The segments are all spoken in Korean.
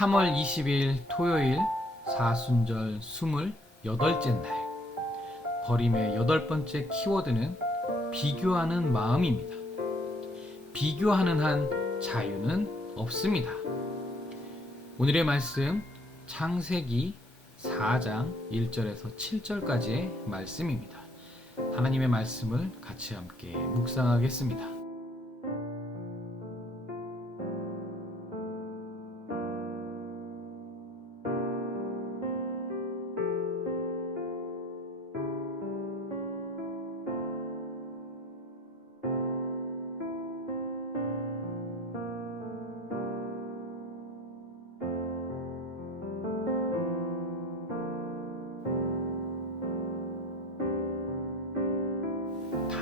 3월 20일 토요일 사순절 28째 날 버림의 여덟 번째 키워드는 비교하는 마음입니다. 비교하는 한 자유는 없습니다. 오늘의 말씀 창세기 4장 1절에서 7절까지의 말씀입니다. 하나님의 말씀을 같이 함께 묵상하겠습니다.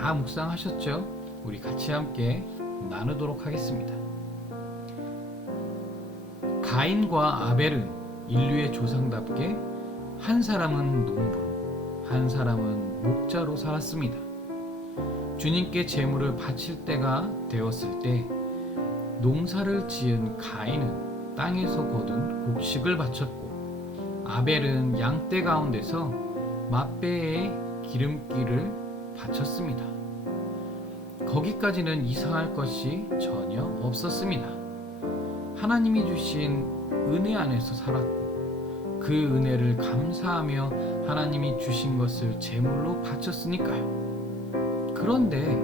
다 묵상하셨죠? 우리 같이 함께 나누도록 하겠습니다. 가인과 아벨은 인류의 조상답게 한 사람은 농부로, 한 사람은 목자로 살았습니다. 주님께 제물을 바칠 때가 되었을 때 농사를 지은 가인은 땅에서 거둔 곡식을 바쳤고 아벨은 양떼 가운데서 맛배의 기름기를 바쳤습니다. 거기까지는 이상할 것이 전혀 없었습니다. 하나님이 주신 은혜 안에서 살았고 그 은혜를 감사하며 하나님이 주신 것을 제물로 바쳤으니까요. 그런데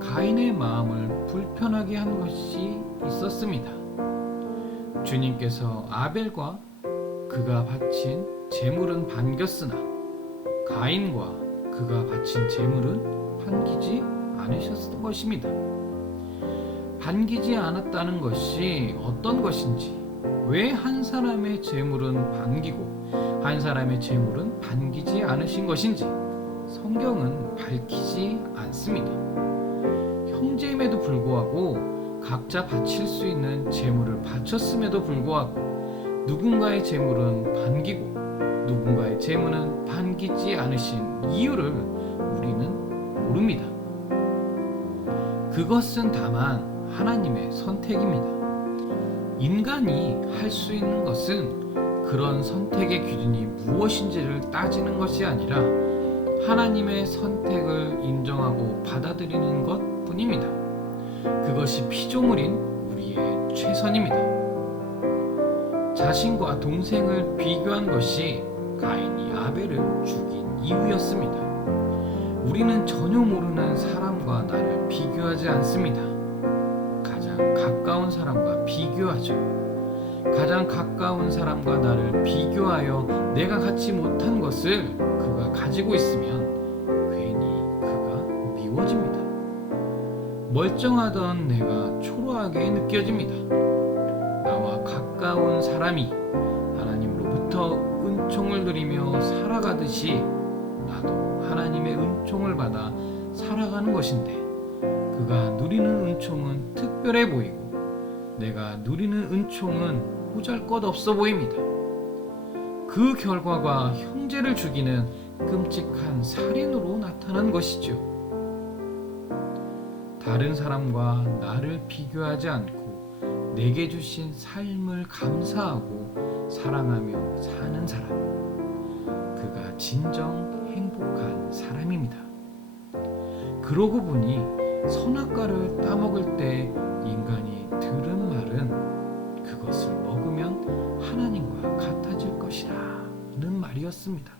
가인의 마음을 불편하게 한 것이 있었습니다. 주님께서 아벨과 그가 바친 제물은 반겼으나 가인과 그가 바친 제물은 반기지 않으셨을 것입니다. 반기지 않았다는 것이 어떤 것인지, 왜 한 사람의 제물은 반기고 한 사람의 제물은 반기지 않으신 것인지 성경은 밝히지 않습니다. 형제임에도 불구하고 각자 바칠 수 있는 제물을 바쳤음에도 불구하고 누군가의 제물은 반기고 제물은 반기지 않으신 이유를 우리는 모릅니다. 그것은 다만 하나님의 선택입니다. 인간이 할 수 있는 것은 그런 선택의 기준이 무엇인지를 따지는 것이 아니라 하나님의 선택을 인정하고 받아들이는 것 뿐입니다. 그것이 피조물인 우리의 최선입니다. 자신과 동생을 비교한 것이 가인이 아벨을 죽인 이유였습니다. 우리는 전혀 모르는 사람과 나를 비교하지 않습니다. 가장 가까운 사람과 비교하죠. 가장 가까운 사람과 나를 비교하여 내가 갖지 못한 것을 그가 가지고 있으면 괜히 그가 미워집니다. 멀쩡하던 내가 초라하게 느껴집니다. 나와 가까운 사람이 하나님으로부터 은총을 누리며 살아가듯이 나도 하나님의 은총을 받아 살아가는 것인데 그가 누리는 은총은 특별해 보이고 내가 누리는 은총은 보잘 것 없어 보입니다. 그 결과가 형제를 죽이는 끔찍한 살인으로 나타난 것이죠. 다른 사람과 나를 비교하지 않고 내게 주신 삶을 감사하고 사랑하며 사는 진정 행복한 사람입니다. 그러고 보니 선악과를 따먹을 때 인간이 들은 말은 그것을 먹으면 하나님과 같아질 것이라 는 말이었습니다.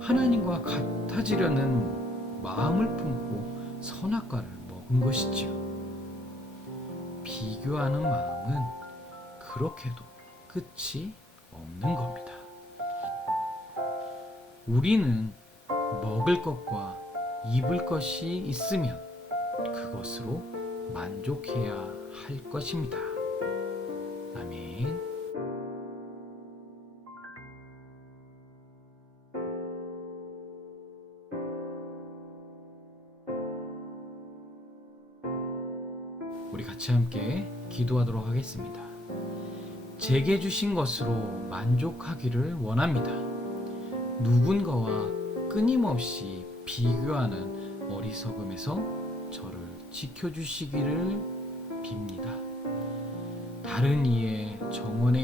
하나님과 같아지려는 마음을 품고 선악과를 먹은 것이지요. 비교하는 마음은 그렇게도 끝이 없는 겁니다. 우리는 먹을 것과 입을 것이 있으면 그것으로 만족해야 할 것입니다. 아멘. 함께 기도하도록 하겠습니다. 제게 주신 것으로 만족하기를 원합니다. 누군가와 끊임없이 비교하는 어리석음에서 저를 지켜주시기를 빕니다. 다른 이의 정원에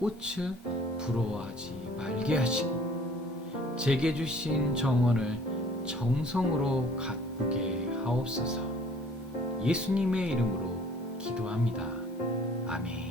꽃을 부러워하지 말게 하시고 제게 주신 정원을 정성으로 가꾸게 하옵소서 예수님의 이름으로 기도합니다. 아멘.